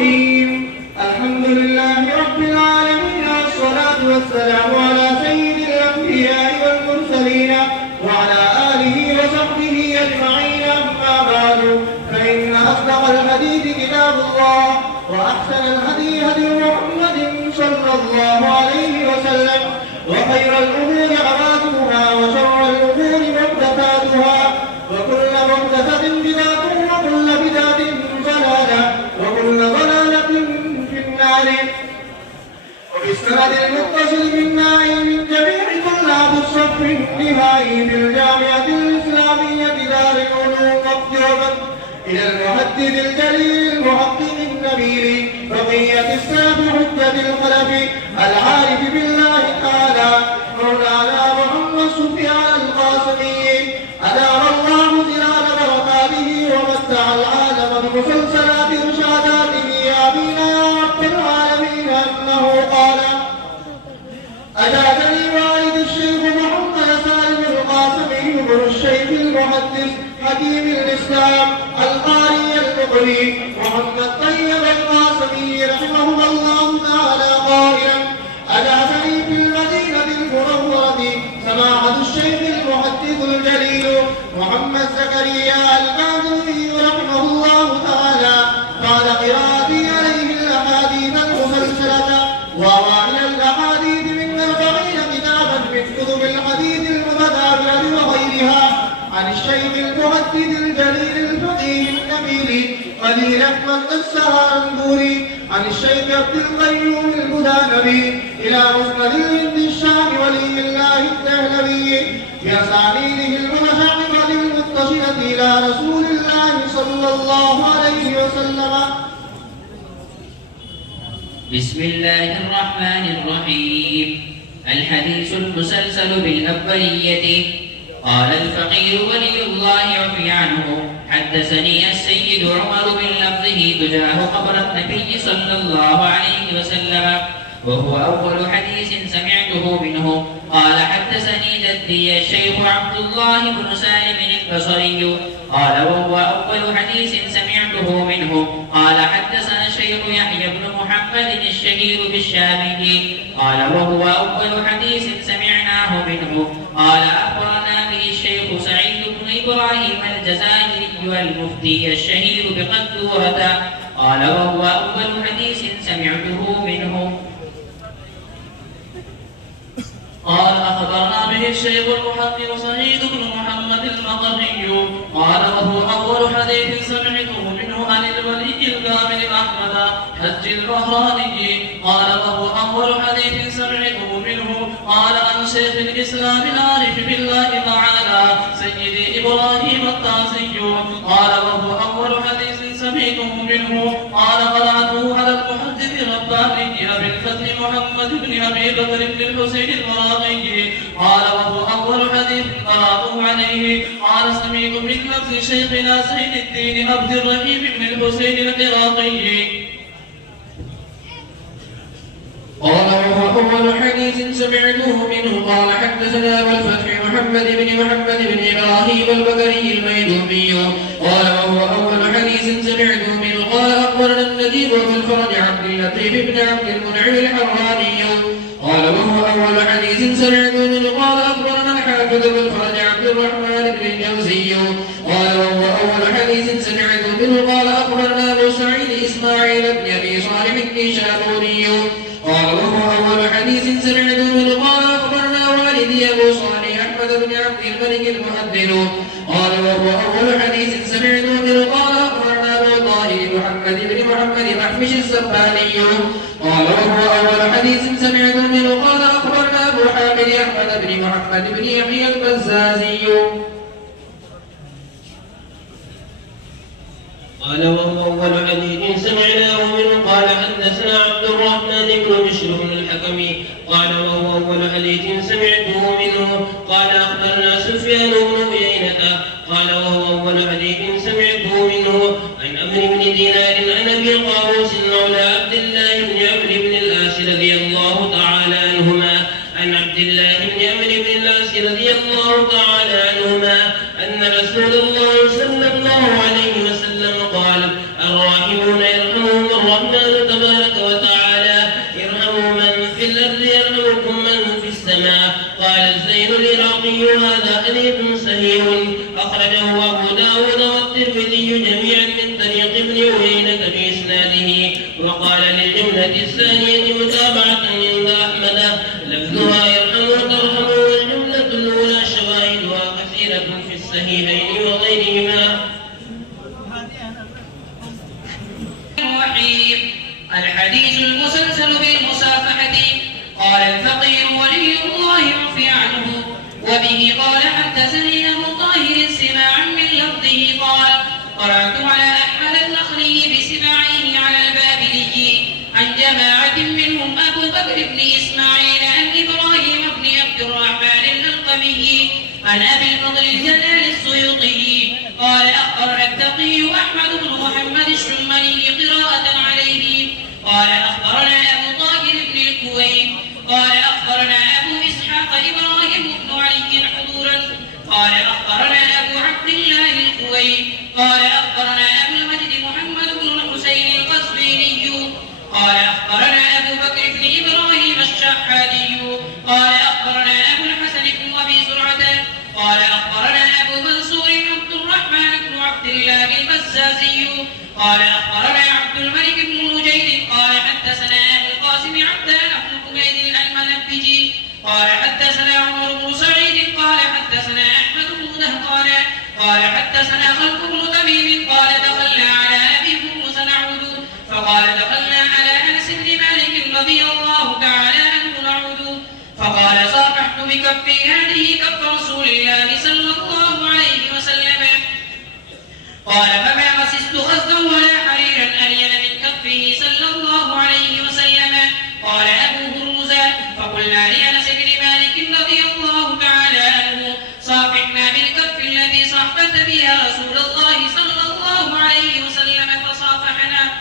الحمد لله رب العالمين، والصلاة والسلام على سيد الأنبياء والمرسلين وعلى آله وصحبه أجمعين. أما بعد، فإن أصدق الحديث كتاب الله، وأحسن الهدي هدي محمد صلى الله عليه وسلم، وخير الأمور محدثاتها، وشر الأمور محدثاتها، وكل محدثة بدعة، وكل بدعة ضلالة، وكل ضلالة في النار. وفي السند المتصل منا من جميع طلاب الصف النهائي في الجامعة الإسلامية دار العلوم مقدوما إلى المحدث الجليل المحقق النبيل بقية السلف حجة الخلف العارف بالله تعالى مولانا محمد سفيان القاسمي، أدار الله زلال بركاته ومتع العالم بمسلسلات إرشاداته. آمين يا رب العالمين. أنه قال: أجازني والد الشيخ محمد سالم القاسمي بن الشيخ المحدث حكيم الإسلام القاري المقري محمد طيب القاسمي رحمه الله تعالى قائلا: أجازني في المدينة المنورة سماحة الشيخ المحدث الجليل محمد زكريا القاسمي رحمه الله تعالى بعد قراءتي عليه الأحاديث المسلسلة وأوائل الأحاديث من 40 كتابا من كتب الحديث المتداولة وغيرها عن الشيخ المحدث الجليل الفقيه النبيل قليل أحمد السهرنبوري عن الشيخ عبد القيوم المدانبي إلى مسند الهند الشام ولي الله الدهلوي بأسانيده المتشعبة المتصلة إلى رسول الله صلى الله عليه وسلم. بسم الله الرحمن الرحيم. الحديث المسلسل بالأولية. قال الفقيه ولي الله عفي عنه: حدثني السيد عمر بلفظه تجاه قبر النبي صلى الله عليه وسلم، وهو أول حديث سمعته منه. قال: حدثني جدي الشيخ عبد الله بن سالم البصري. قال: وهو أول حديث سمعته منه. قال: حدثنا الشيخ يحيى بن محمد الشهير بالشامي. قال: وهو أول حديث سمعناه منه. قال: أخبرنا به الشيخ سعيد بن إبراهيم الجزائري المفتي الشهير بقدورة. قال: وهو أول حديث سمعته منه. قال: أخبرنا به الشيخ المحقق سعيد بن محمد المقري. قال: وهو أول حديث سمعته منه عن الولي الكامل أحمد حج البهراني. قال: وهو أول حديث سمعته منه. قال: عن شيخ الإسلام العارف بالله تعالى سيدي إبراهيم الطاسي. قال: وهو أول حديث سمعته منه. قال: قرأته على المحدث الرباني أبي الفتح محمد بن أبي بكر بن الحسين المراغي. قال: وهو أول حديث قرأته عليه. قال: سمعت من لفظ شيخنا سيد الدين عبد الرحيم بن الحسين العراقي. قال: وهو أول حديث سمعته منه. قال: حدثنا أبو الفتح محمد بن إبراهيم البكري الميدومي. قال: وهو أول حديث سمعته منه. قال: أخبرنا النديب بن الفرج عبد اللطيف بن عبد المنعم الحراني. قال: وهو أول حديث سمعته منه. قال: أخبرنا الحافظ بن الفرج عبد الرحمن بن الجوزي. قال: وهو أول حديث سمعته منه. قال: أخبرنا أبو سعيد إسماعيل بن أبي صالح النيشابوري. قال: وهو أول حديث سمعته منه. قال: أخبرنا والدي أبو صالح أحمد بن عبد الملك المؤذن. قال: وهو أول حديث سمعته منه. قال: أخبرنا أبو طاهر محمد بن محمد محفش السباني. قال: وهو أول حديث سمعته منه. قال: أخبرنا أبو حامد أحمد بن محمد بن يحيى البزازي. قال: وهو أول حديث سمعناه منه. قال: حدثنا عبد الرحمن بن بشر بن الحكم. قال: وهو أول حديث سمعته منه. قال: أخبرنا سفيان بن عيينة. قال: وهو أول حديث سمعته منه عن عمرو بن دينار عن أبي قابوس مولى عبد الله بن عمرو بن العاص رضي الله تعالى عنهما عن عبد الله بن عمرو بن العاص رضي الله تعالى عنهما أن رسول الله صلى الله عليه وسلم قال: الراحمون يرحمهم الرحمن تبارك وتعالى ارحموا من في الأرض يرحمكم من في السماء. قال الزين العراقي هذا حديث صحيح أخرجه أبو داود والترمذي جميعا من طريق ابن عيينة بإسناده. وقال للجملة الثانية متابعة عند أحمد لفظها يرحم ترحم، والجملة الأولى شواهدها كثيرة في الصحيحين وغيرهما. الحديث المسلسل بالمسافحة. قال الفقير ولي الله يعفي عنه. وبه قال حدثني أبو طاهر سماعا من لفظه قال قرأت على أحمد النخلي بسماعه على البابلي عن جماعة منهم أبو بكر بن إسماعيل عن إبراهيم بن عبد الرحمن النلقمي عن أبي الفضل الجلال السيوطي قال أخبرنا التقي أحمد بن محمد الشمالي قراءة عليه قال أخبرنا أبو طاهر بن الكوي قال أخبرنا أبو إسحاق إبراهيم بن علي حضورا قال أخبرنا أبو عبد الله الكوي قال أخبرنا أبو المجد محمد بن الحسين القزويني قال أخبرنا أبو بكر بن إبراهيم الشحادي قال أخبرنا أبو الحسن بن أبي زرعة قال أخبرنا أبو منصور عبد الرحمن بن عبد الله البزازي قال أخبرنا عبد الملك بن نجيد قال حدثنا أبو القاسم عبدان بن حميد المنبجي قال حدثنا عمر بن سعيد قال حدثنا أحمد بن دهقان قال حدثنا خلف بن تميم قال دخلنا على أبي هرمز نعود فقال دخلنا على أنس بن مالك رضي الله تعالى عنه نعود فقال صافحت بكفي هذه كف رسول الله صلى الله عليه وسلم قال فما مسست خزا ولا حريرا ألين من كفه صلى الله عليه وسلم قال أبو هرمزة فقلنا لأنس بن مالك رضي الله تعالى عنه صافحنا بالكف الذي صحبت بها رسول الله صلى الله عليه وسلم فصافحنا.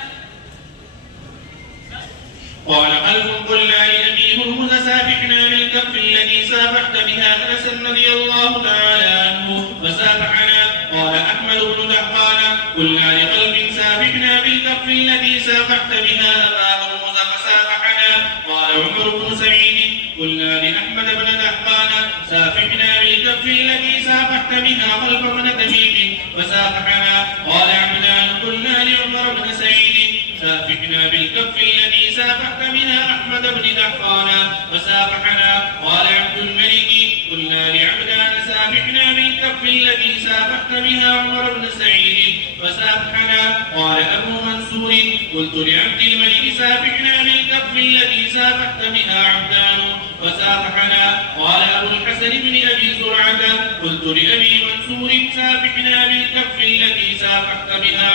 قال خلف قلنا لأبي هرمز سافحنا بالكف الذي سافحت بها أنس رضي الله تعالى عنه فسافحنا. قال أحمد بن دهقان قلنا لقلب سافحنا بالكف الذي سافحت بها أبا هرمز فسافحنا. قال عمر بن سعيد قلنا لأحمد بن دهقان سافحنا بالكف الذي سافحت بها خلف بن تميم فسافحنا. قال عبدان قلنا لعمر بن سعيد سافحنا بالكف الذي سافحت بها أحمد بن دهقان فسافحنا. قال عبد الملك قلنا لعبدان سافحنا بالكف الذي سافحت بها عمر بن سعيد فسافحنا. قال أبو منصور قلت لعبد الملك سافحنا بالكف الذي سافحت بها عبدان فسافحنا. قال أبو الحسن بن أبي زرعة قلت لأبي منصور سافحنا بالكف الذي سافحت بها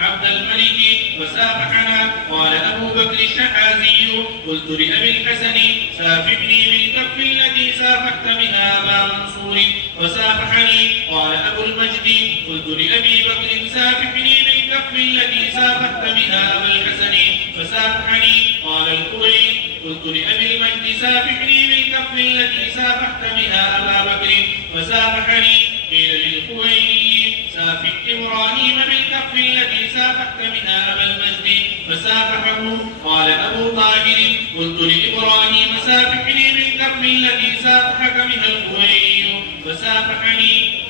عبد الملك فسافحنا. قال أبو بكر الشحازي قلت لأبي الحسن سافحني بالكف الذي سافحت بها أبا منصور فسافحني. قال أبو المجد قلت لأبي بكر سافحني بالكف الذي سافحت بها أبا الحسن فسافحني. قال الكوي قلت لأبي المجد سافحني بالكف الذي سافحت بها أبا بكر فسافحني. قيل للكوي سافح إبراهيم بالكف الذي سافحت بها أبا المجد فسافحه. قال أبو طاهر قلت لإبراهيم سافحني بالكف الذي سافحك بها الكوي فسافحني.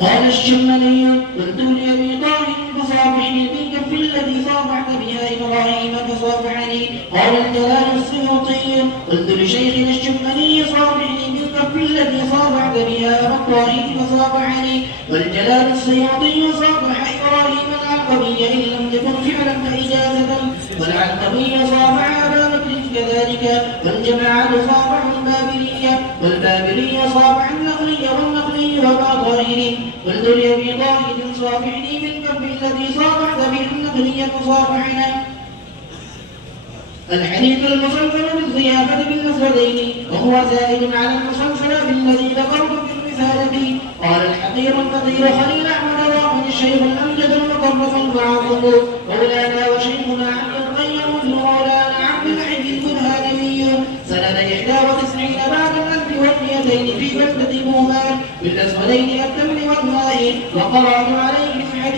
قال الشمالي قلت لأبي طاهر فصافحني بالكف الذي صافحت بها إبراهيم فصافحني. قال الجلال السيوطي قلت لشيخنا الشمالي صافحني بالكف الذي صافحت بها أبا الطاهر فصافحني. والجلال السيوطي صافح إبراهيم العلقمي إن لم يكن فعلا فإجازة، والعلقمي صافح أبا بكر كذلك، والجماعة صافحوا البابلية، والبابلية صافح النخلي والنخلي وأبا طاهر. قلت لأبي طاهر صافحني بالكف الذي صافحت به النخلية صافحنا. الحديث المسلسل بالضيافة بالنسبتين وهو زائد على المسلسل بالذي ذكرت في الرسالة. قال الحقير الفقير خليل أحمد واحد الشيخ الأمجد المطرف المعظم مولانا وشيخنا عبد القيم بن مولانا عبد الحي البرهاني سنة 91 بعد 1200 في بلدة بومان بالأسودين التمر والماء. وقرأت عليه الحديث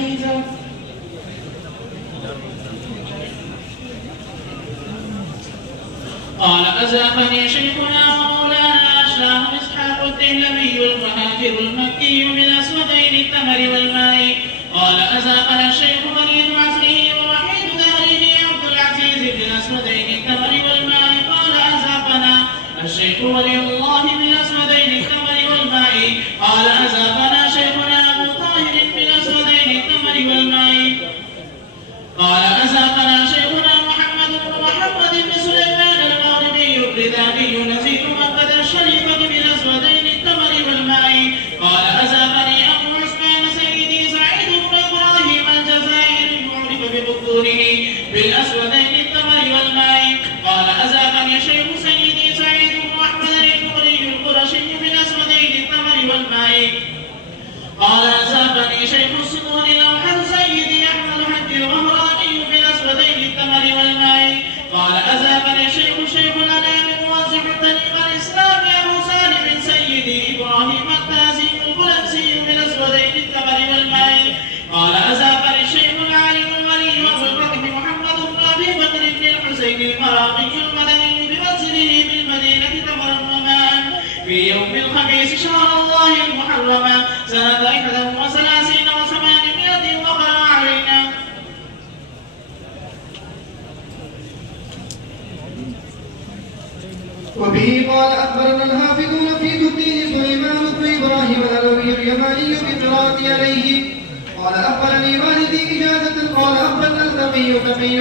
أزاقني شيخنا ومولانا أشراه إسحاق الدهلوي المهاجر المكي بالأسودين التمر والماء. قال أزاقنا الشيخ ولي عصره ووحيد دهره عبد العزيز بالأسودين التمر والماء. قال أزاقنا الشيخ ولي الله بالأسودين التمر والماء. قال أزاقنا شيخنا أبو طاهر بالأسودين التمر والماء. قال أزاقنا شيخنا محمد بن سليمان المغربي الرداني نزيل مكة الشريفة بالأسودين التمر والماء. قال أزاقني أبو عثمان سيدي سعيد بن إبراهيم الجزائري المعرف بذكوره بالأسودين التمر والماء. قال أزاقني شيخ سيدي سعيد بن أحمد البخاري القرشي بالأسودين التمر والماء. قال أزاقني شيخ الصدور الأوحد سيدي أحمد حج الغمراني بالأسودين التمر والماء. قال أزاقني شيخ الأنام موزع طريق الإسلام أبو سالم سيدي إبراهيم التازي البلمسي بالأسودين التمر والماء. قال أزاقني الشيخ العالم الولي أبو الركب محمد بن أبي بكر بن الحسين المراقي المدني بمنزله بالمدينة تمرا وماء في يوم الخميس شهر الله المحرم سنة 31 و800 وقرأ علينا. وبه قال أخبرنا الحافظون في الدين سليمان بن إبراهيم الألوي اليماني بالقراءة عليه. قال أخبرني والدي إجازة قال أخبرنا تقي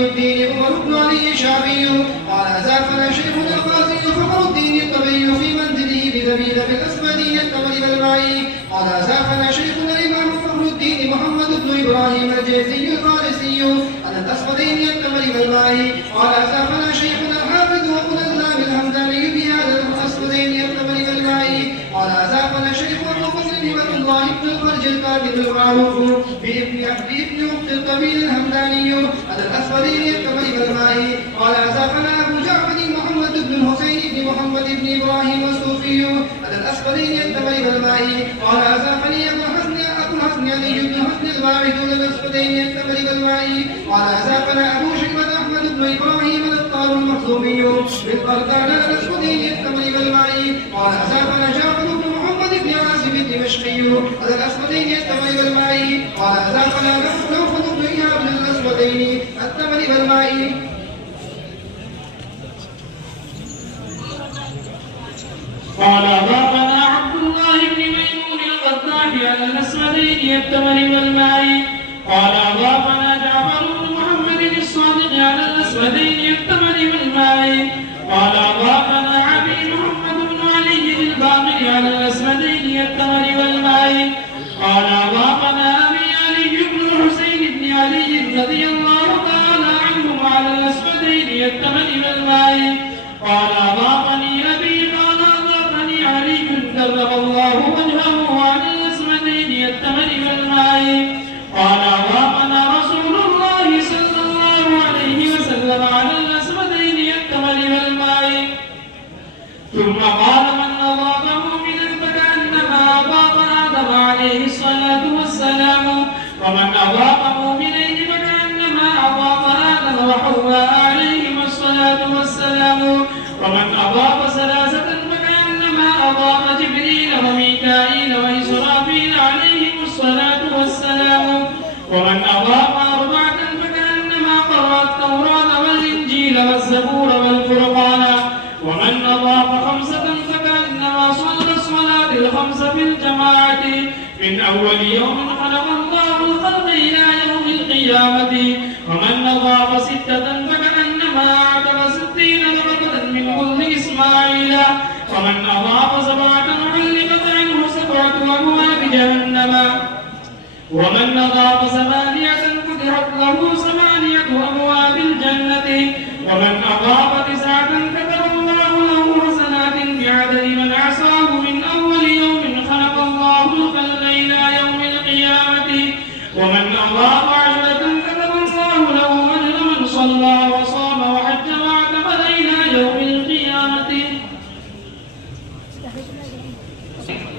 الدين عمر بن علي الشعبي قال أزافنا شيخنا القاضي فخر الدين الطبي في منزله بزبيل بالأسودين التمر والماء. قال أزافنا شيخنا الإمام فخر الدين محمد بن إبراهيم الجيزي الفارسي على الأسودين التمر والماء. قال أزافنا شيخنا الحافظ وأبو الأسلام الحمداني بهذا الأسودين التمر والماء. قال أزافنا شيخ أبو بكر هبة الله بن الفرج الكاتب المعروف بابن أخت الطويل الهمداني على الأسودين التمر والماء. قال أزافنا أبو جعفر محمد بن الحسين بن محمد بن إبراهيم الصوفي على الأسودين التمر والماء. قال أزافني أبو الحسن علي بن حسن الباعث على الأسودين التمر والماء. قال أزافنا أبو شيبة أحمد بن إبراهيم الأبطال المخزومي بالقردان على الأسودين التمر والماء. قال أزافنا جعفر بن محمد بن عاصم الدمشقي على الأسودين التمر والماء. قال أزافنا نوفل بن إياب على الأسودين التمر والماء. قال أضافنا عبد الله بن ميمون القذافي على الأسودين التمر والماء. قال أضافنا جعفر بن محمد الصادق على الأسودين التمر والماء. قال أضافنا عبي محمد بن علي الباقر على الأسودين التمر والماء. قال أضافنا أبي علي بن الحسين بن علي رضي الله تعالى عنهم على الأسودين التمر والماء. قال أضافني أبي قال أضافني علي كرم الله وجهه على الأسودين التمر والماء. قال أضافنا رسول الله صلى الله عليه وسلم على الأسودين التمر والماء. ثم قال من أضاف مؤمنا فكأنما أضاف آدم عليه الصلاة والسلام ومن أضاف مؤمنين فكأنما أضاف آدم وحواء عليهما الصلاة والسلام ومن أضاف ثلاثة فكأنما أضاف جبريل وميكائيل وإسرافيل عليهم الصلاة والسلام ومن أضاف أربعة فكأنما قرأ التوراة والإنجيل والزبور والفرقان ومن أضاف خمسة فكأنما صلى الصلاة الخمس في الجماعة من أول يوم خلق الله الخلق إلى يوم القيامة ومن أضاف ستة فكأنما أعتق 60 لقطة من كل إسماعيل ومن أضاف 7 علقت عنه 7 أبواب جهنم ومن أضاف 8 فتحت له 8 أبواب الجنة ومن أضاف 9 كتب الله له حسنات بعدد من عصاه من أول يوم خلق الله الخلق إلى يوم القيامة ومن أضاف 10 كتب الله له أجر من صلى وصام وحج واعتمد إلى يوم القيامة.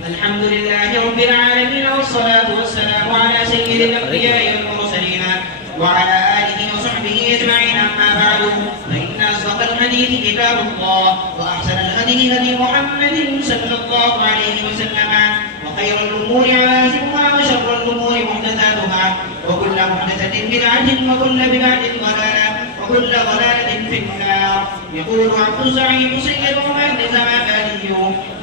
الحمد لله رب العالمين والصلاة والسلام على سيد الأنبياء والمرسلين وعلى آله وصحبه أجمعين. أما بعد فإن أصدق الحديث كتاب الله وأحسن الهدي هدي محمد صلى الله عليه وسلم وخير الأمور عوازمها وشر الأمور محدثاتها وكل محدثة بدعة وكل بدعة ضلالة وكل ضلالة في النار. يقول عبد الزعيم سيد محمد زمان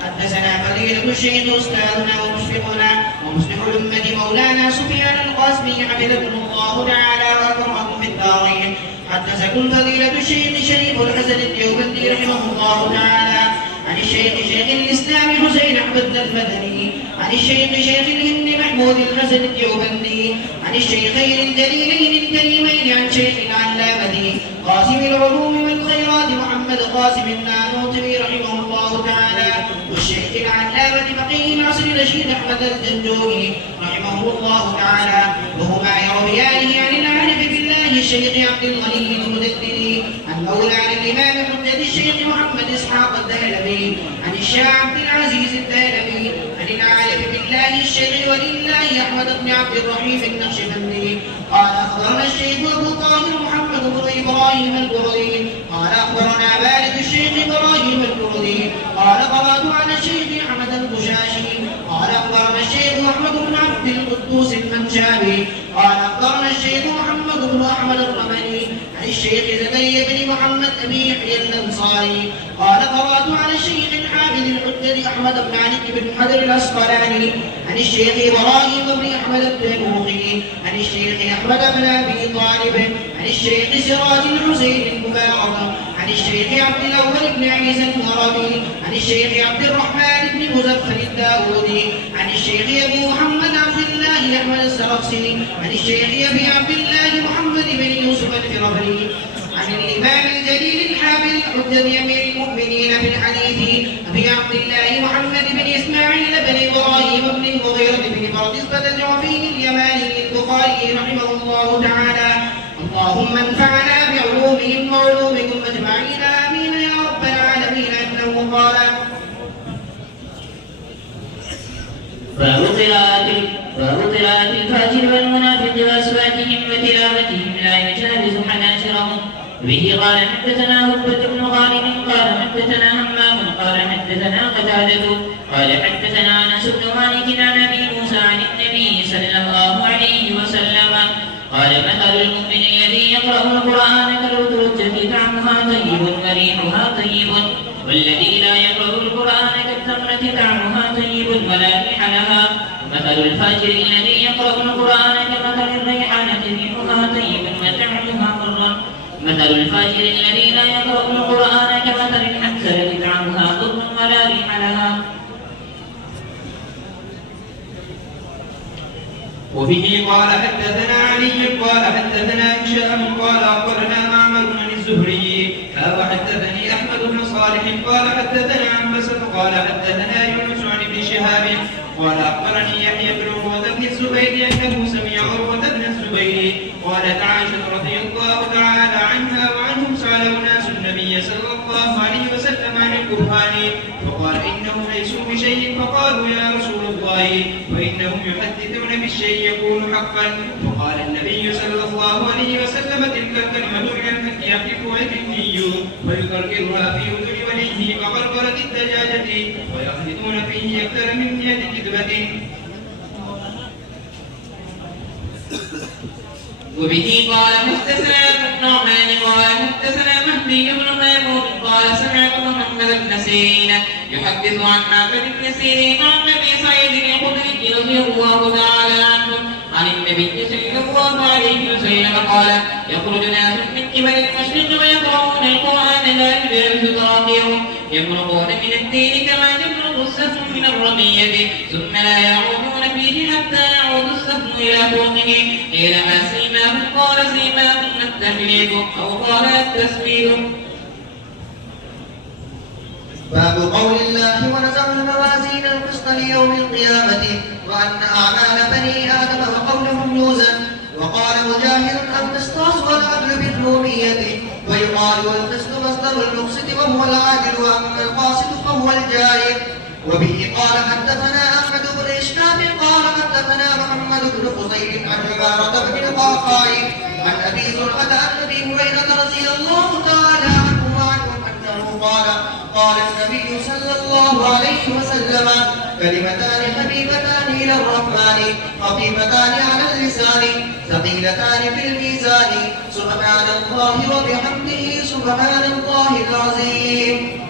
حدثنا فضيلة الشيخ أستاذنا ومشفقنا ومصلح الأمة مولانا سفيان القاسمي حفظه الله تعالى وأكرمه في الدارين. حدثكم فضيلة الشيخ شريف الحسن الديوبندي رحمه الله تعالى عن الشيخ شيخ الإسلام حسين أحمد المدني عن الشيخ شيخ الهند محمود الحسن الديوبندي عن الشيخين الجليلين الكريمين عن شيخ العلامة قاسم العلوم والخيرات محمد قاسم النانوتي رحمه الله تعالى والشيخ العلامة فقيه العصر رشيد أحمد الجنجوي رحمه الله تعالى وهما يرويانه عن العارف بالله الشيخ عبد الغني المدثري عن مولانا الإمام حجة الشيخ محمد إسحاق الدهلوي عن الشيخ عبد العزيز الدهلوي عن العارف بالله الشيخ ولله أحمد بن عبد الرحيم النقشبندي قال أخبرنا الشيخ أبو طاهر محمد بن إبراهيم القرظي قال أخبرنا والد الشيخ إبراهيم القرظي قال قرأت على الشيخ أحمد البشاشي قال أخبرنا الشيخ أحمد بن عبد القدوس المنشابي قال أخبرنا الشيخ محمد بن أحمد الرملي عن الشيخ زكريا بن محمد أبي يحيى الأنصاري قال قرأت على الشيخ الحافظ الحجة أحمد بن علي بن حجر الأسقلاني عن الشيخ إبراهيم بن أحمد التنوخي عن الشيخ أحمد بن أبي طالب عن الشيخ سراج الحسين المبارك عن الشيخ عبد الأول بن عيسى الهرمي عن الشيخ عبد الرحمن بن مزفر الداودي عن الشيخ أبي محمد عبد الله أحمد السرخسي عن الشيخ أبي عبد الله محمد بن يوسف الفربري عن الإمام الجليل الحافظ الحجة أمير المؤمنين في الحديث أبي عبد الله محمد بن إسماعيل بن إبراهيم بن المغيرة بن بردزبة الجعفي اليماني البخاري رحمه الله تعالى. اللهم انفعنا بعلومهم وعلومكم أجمعين آمين يا رب العالمين. أنه قال باب قراءة الفاجر والمنافق وأصواتهم وتلاوتهم لا يجاوز حناجرهم. به قال حدثنا هبة بن خالد قال حدثنا همام قال حدثنا قتادة قال حدثنا أنس بن مالك عن أبي موسى عن النبي صلى الله عليه وسلم قال مثل المؤمن الذي يقرأ القرآن كالأترجة طعمها طيب وريحها طيب والذي لا يقرأ القرآن كالتمرة طعمها طيب ولا ريح لها. مثل الفاجر الذي يقرأ القرآن كمثل الريحانة ريحها طيب وطعمها مر. مثل الفاجر الذي لا يقرأ القرآن كمثل الحنظلة طعمها ضر ولا ريح لها. وفيه قال حدثنا علي قال حدثنا هشام قال أخبرنا معمر عن الزهري وحدثني أحمد بن صالح قال حدثنا عنبسة قال حدثنا يونس عن ابن شهاب قال أخبرني يحيى بن عروة بن الزبير أنه سمع عروة بن الزبير قالت عائشة رضي الله تعالى عنها وعنهم سألوا ناس النبي صلى الله عليه وسلم عن القرآن فقال إنهم ليسوا بشيء فقالوا يا رسول الله وإنهم يحدثون بالشيء يكون حقا. فقال النبي صلى الله عليه وسلم تلك الكلمة من الحق يحلفها الجني ويكررها في أذن وليه كقرقرة الدجاجة ويخلطون فيه أكثر من 100 كذبة. وبه قال حدثنا ابن النعمان قال حدثنا مهدي بن ميمون قال سمعت محمد بن سيرين يحدث عن معبد بن سيرين عن ابي سعيد الخدري رضي الله تعالى عنه عن النبي صلى الله عليه وسلم قال يخرج ناس من قبل المشرق ويقرؤون القرآن لا يجاوز تراقيهم يمرقون من الدين كما يمرق السهم من الرمية ثم لا يعودون فيه حتى يعود السهم إلى فوقه. قيل ما سيماهم قال سيماهم التحليل أو قال التسبيح. باب قول الله ونزع الموازين القسط ليوم القيامة وأن أعمال بني آدم وقولهم يوزن. وقال مجاهد القسطاس والعدل بالرومية ويقال والقسط مصدر المقسط وهو العادل وأما القاسط فهو الجائر. وبه قال حدثنا أحمد بن إشكاب قال حدثنا محمد بن قصير عن عمارة بن القعقاع عن أبي زرعة عن أبي هريرة رضي الله تعالى عنه الله عليه وسلم كلمتان حبيبتان إلى الرحمن خفيفتان على اللسان ثقيلتان في الميزان سبحان الله وبحمده سبحان الله العظيم.